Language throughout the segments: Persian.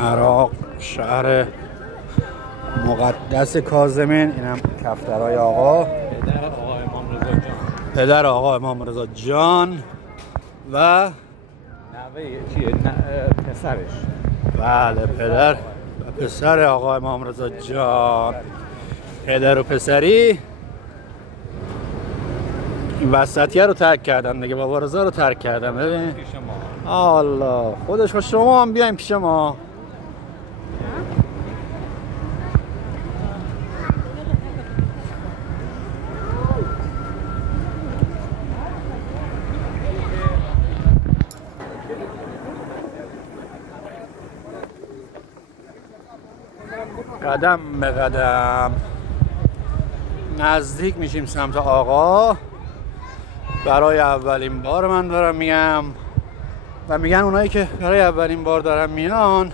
عراق، شهر مقدس کاظمین. اینم کفترهای آقا، پدر آقا امام رضا جان و نوه پسرش. بله، پدر و پسر آقا امام رضا جان. پدر و پسری این وسطیه رو ترک کردن دیگه، بابا رضا رو ترک کردن. ببین پیش ما الله خودش خود شما هم بیایم پیش ما. قدم به قدم نزدیک میشیم سمت آقا. برای اولین بار من دارم میگم و میگن اونایی که برای اولین بار دارن میان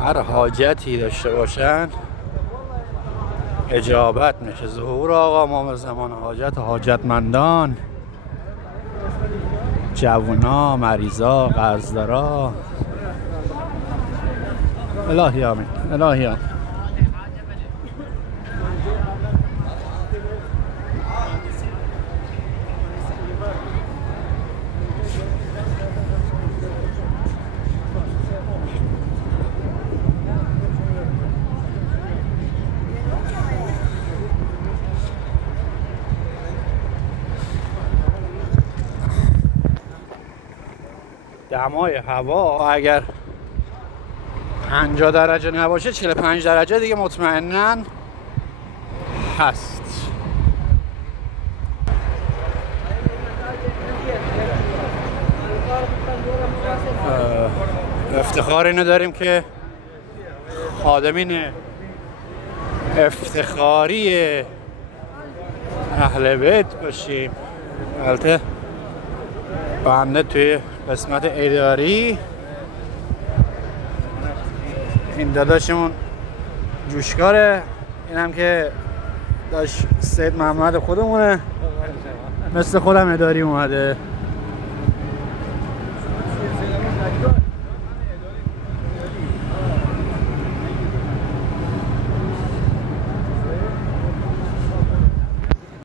هر حاجتی داشته باشن اجابت میشه. ظهور آقا امام زمان حاجت حاجتمندان، جوونا، مریضا، قرضدارا. الهی آمین، الهی آمین. دمای هوا اگر 50 درجه نباشه 45 درجه دیگه مطمئناً هست. افتخار اینو داریم که خادمین افتخاری اهل بیت باشیم. البته بنده توی قسمت اداری، این داداشمون جوشکاره، این هم که داشت سید محمد خودمونه، مثل خودم اداری اومده.